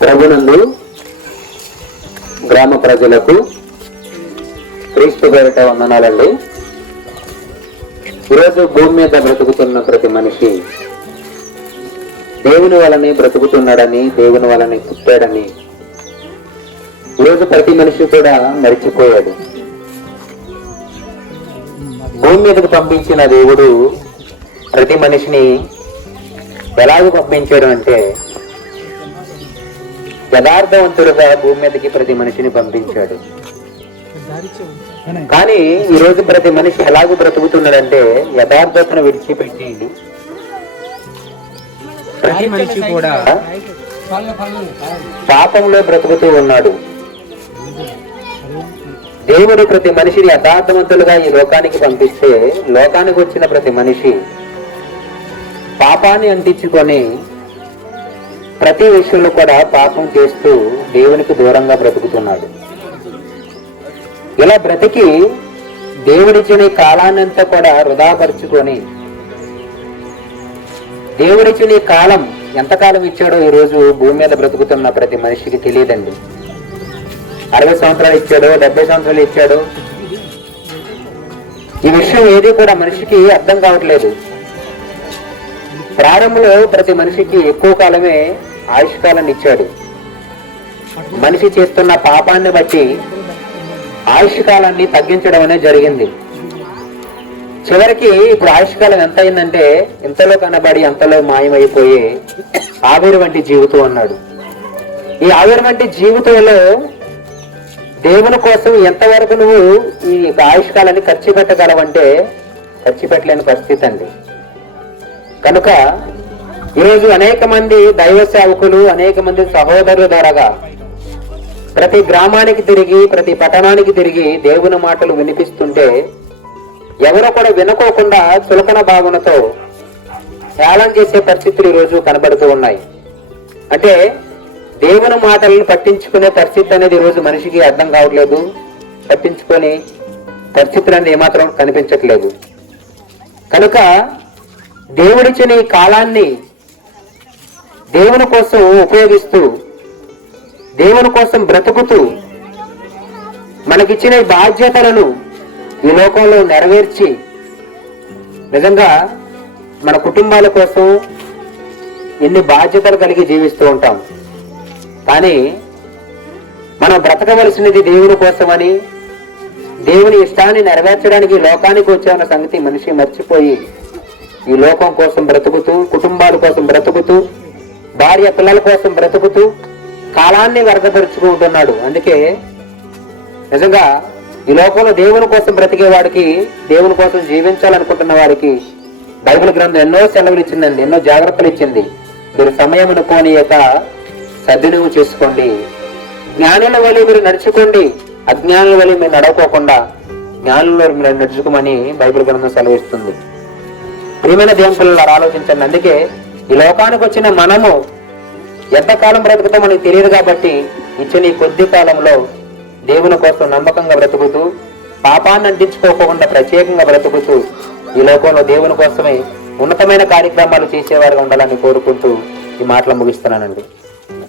ప్రభునందు గ్రామ ప్రజలకు క్రీస్తు పేరిట వందనాలండి. ఈరోజు భూమి మీద బ్రతుకుతున్న ప్రతి మనిషి దేవుని వలనే బ్రతుకుతున్నాడని, దేవుని వలనే పుట్టాడని ఈరోజు ప్రతి మనిషి కూడా మరిచిపోయాడు. భూమి మీదకు పంపించిన దేవుడు ప్రతి మనిషిని ఎలాగ పంపించాడు అంటే, యథార్థవంతుడుగా భూమి మీదకి ప్రతి మనిషిని పంపించాడు. కానీ ఈరోజు ప్రతి మనిషి ఎలాగూ బ్రతుకుతున్నాడంటే, యథార్థతను విడిచిపెట్టి ప్రతి మనిషి కూడా పాపంలో బ్రతుకుతూ ఉన్నాడు. దేవుడు ప్రతి మనిషిని యథార్థవంతులుగా ఈ లోకానికి పంపిస్తే, లోకానికి వచ్చిన ప్రతి మనిషి పాపాన్ని అంటించుకొని ప్రతి విషయంలో కూడా పాపం చేస్తూ దేవునికి దూరంగా బ్రతుకుతున్నాడు. ఇలా బ్రతికి దేవుడిచ్చిన కాలాన్నంతా కూడా వృధాపరుచుకొని, దేవుడిచ్చిన కాలం ఎంతకాలం ఇచ్చాడో ఈరోజు భూమి మీద బ్రతుకుతున్న ప్రతి మనిషికి తెలియదండి. 60 సంవత్సరాలు ఇచ్చాడు, 70 సంవత్సరాలు ఇచ్చాడు, ఈ విషయం ఏది కూడా మనిషికి అర్థం కావట్లేదు. ప్రారంభంలో ప్రతి మనిషికి ఎక్కువ కాలమే ఆయుష్కాలాన్ని ఇచ్చాడు. మనిషి చేస్తున్న పాపాన్ని బట్టి ఆయుష్కాలాన్ని తగ్గించడం అనేది జరిగింది. చివరికి ఇప్పుడు ఆయుష్కాలం ఎంత అయిందంటే, ఇంతలో కనబడి అంతలో మాయమైపోయే ఆవిరి వంటి జీవితం అన్నాడు. ఈ ఆవిరి వంటి జీవితంలో దేవుని కోసం ఎంతవరకు నువ్వు ఈ ఆయుష్కాలాన్ని ఖర్చు పెట్టగలవంటే ఖర్చు పెట్టలేని పరిస్థితి అండి. కనుక ఈరోజు అనేక మంది దైవ సేవకులు, అనేక మంది సహోదరుల ద్వారాగా ప్రతి గ్రామానికి తిరిగి, ప్రతి పట్టణానికి తిరిగి దేవుని మాటలు వినిపిస్తుంటే ఎవరో కూడా వినుకోకుండా చులకన భావనతో హేళన చేసే పరిస్థితులు ఈరోజు కనబడుతూ ఉన్నాయి. అంటే దేవుని మాటలను పట్టించుకునే పరిస్థితి అనేది ఈరోజు మనిషికి అర్థం కావట్లేదు. పట్టించుకొని పరిస్థితులు అనేది ఏమాత్రం కనిపించట్లేదు. కనుక దేవుడిచ్చిన ఈ కాలాన్ని దేవుని కోసం ఉపయోగిస్తూ, దేవుని కోసం బ్రతుకుతూ, మనకిచ్చిన బాధ్యతలను ఈ లోకంలో నెరవేర్చి, నిజంగా మన కుటుంబాల కోసం ఎన్ని బాధ్యతలు కలిగి జీవిస్తూ ఉంటాం. కానీ మనం బ్రతకవలసినది దేవుని కోసమని, దేవుని ఇష్టాన్ని నెరవేర్చడానికి లోకానికి వచ్చామన్న సంగతి మనిషి మర్చిపోయి ఈ లోకం కోసం బ్రతుకుతూ, కుటుంబాల కోసం బ్రతుకుతూ, భార్య పిల్లల కోసం బ్రతుకుతూ కాలాన్ని వ్యర్థపరుచుకుంటున్నాడు. అందుకే నిజంగా ఈ లోకంలో దేవుని కోసం బ్రతికే వాడికి, దేవుని కోసం జీవించాలనుకుంటున్న వారికి బైబిల్ గ్రంథం ఎన్నో సెలవులు ఇచ్చిందండి, ఎన్నో జాగ్రత్తలు ఇచ్చింది. మీరు సమయం అనుకోనియక సద్వినియోగం చేసుకోండి. జ్ఞానుల వల్ల మీరు నడుచుకోండి, అజ్ఞానుల వల్ల మీరు నడవకోకుండా జ్ఞానుల మీరు నడుచుకోమని బైబిల్ గ్రంథం సెలవిస్తుంది. ప్రియమైన దేవుని పిల్లలు ఆలోచించండి. అందుకే ఈ లోకానికి వచ్చిన మనము ఎంతకాలం బ్రతుకుతాం మనకి తెలియదు కాబట్టి, ఇచ్చిన ఈ కొద్ది కాలంలో దేవుని కోసం నమ్మకంగా బ్రతుకుతూ, పాపాన్ని అంటించుకోకుండా ప్రత్యేకంగా బ్రతుకుతూ ఈ లోకంలో దేవుని కోసమే ఉన్నతమైన కార్యక్రమాలు చేసేవారుగా ఉండాలని కోరుకుంటూ ఈ మాటలు ముగిస్తున్నానండి.